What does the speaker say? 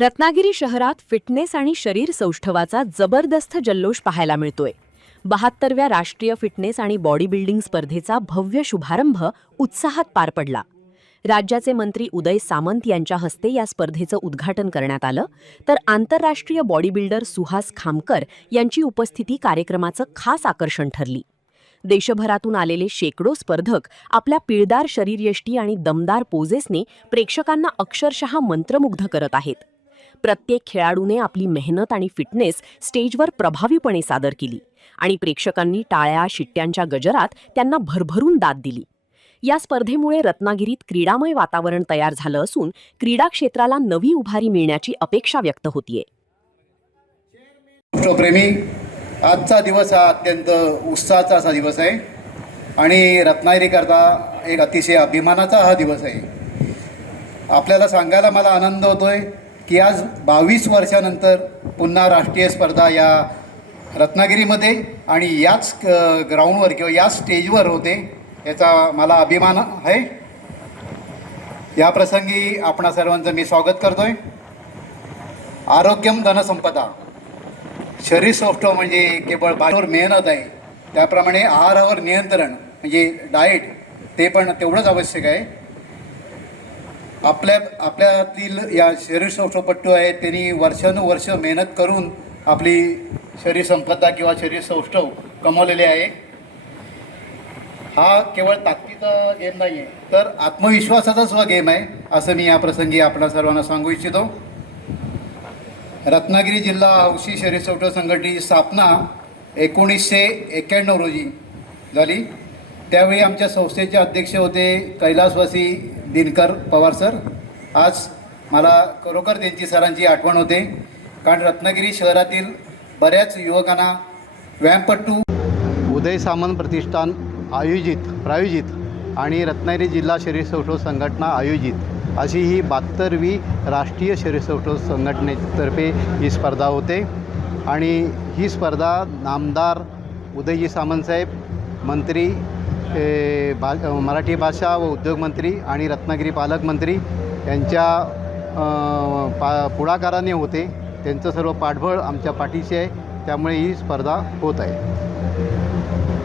रत्नागिरी शहरात फिटनेस आणि शरीर सौष्ठवाचा जबरदस्त जल्लोष पाहायला मिळतोय। 72व्या राष्ट्रीय फिटनेस आणि बॉडी बिल्डिंग स्पर्धेचा भव्य शुभारंभ उत्साहात पार पडला। राज्याचे मंत्री उदय सामंत यांच्या हस्ते या स्पर्धेचं उद्घाटन करण्यात आलं, तर आंतरराष्ट्रीय बॉडी बिल्डर सुहास खामकर यांची उपस्थिती कार्यक्रमाचं खास आकर्षण ठरली। देशभरातून आलेले शेकडो स्पर्धक आपल्या पिळदार शरीरयष्टी आणि दमदार पोजेसने प्रेक्षकांना अक्षरशः मंत्रमुग्ध करत आहेत। प्रत्येक खेळाडूने आपली मेहनत आणि फिटनेस स्टेजवर प्रभावीपणे सादर केली आणि प्रेक्षकांनी टाळ्या शिट्ट्यांच्या गजरात त्यांना भरभरून दाद दिली। या स्पर्धेमुळे रत्नागिरीत क्रीडामय वातावरण तयार झालं असून क्रीडा क्षेत्राला नवी उभारी मिळण्याची अपेक्षा व्यक्त होतीये। प्रेमी, आजचा दिवस हा अत्यंत उत्साहाचा असा दिवस आहे आणि रत्नागिरीकरता एक अतिशय अभिमानाचा हा दिवस आहे। आपल्याला सांगायला मला आनंद होतोय की आज 22 वर्षानंतर पुन्हा राष्ट्रीय स्पर्धा या रत्नागिरीमध्ये आणि याच ग्राउंडवर किंवा याच स्टेजवर होते, याचा मला अभिमान आहे। या प्रसंगी आपणा सर्वांचं मी स्वागत करतोय। आरोग्यम धनसंपदा, शरीर सौष्ठव म्हणजे केवळ बाहेर मेहनत आहे, त्याप्रमाणे आहारावर नियंत्रण म्हणजे डाएट ते पण तेवढंच आवश्यक आहे। आपल्यातील या शरीर सौष्ठवपट्टू आहेत, त्यांनी वर्षानुवर्ष मेहनत करून आपली शरीर संपदा किंवा शरीर सौष्ठव कमवलेले आहे। हा केवळ ताकदीचा गेम नाही आहे, तर आत्मविश्वासाचा सुद्धा गेम आहे, असं मी या प्रसंगी आपणा सर्वांना सांगू इच्छितो। रत्नागिरी जिल्हा हौशी शरीर सौष्ठव संघटनेची स्थापना 1991 रोजी झाली। त्यावेळी आमच्या संस्थेचे अध्यक्ष होते कैलासवासी दिनकर पवार सर। आज मला खरोखर त्यांची सरांची आठवण होते, कारण रत्नागिरी शहरातील बऱ्याच युवकांना व्यायामपट्टू उदय सामंत प्रतिष्ठान प्रायोजित आणि रत्नागिरी जिल्हा शरीर सौष्ठव संघटना आयोजित अशी ही 72वी राष्ट्रीय शरीर सौष्ठव संघटनेतर्फे ही स्पर्धा होते। आणि ही स्पर्धा नामदार उदयजी सामंत साहेब, मंत्री मराठी भाषा व उद्योग मंत्री आणि रत्नागिरी पालकमंत्री यांच्या पुढाकाराने होते। त्यांचं सर्व पाठबळ आमच्या पाठीशी आहे, त्यामुळे ही स्पर्धा होत आहे।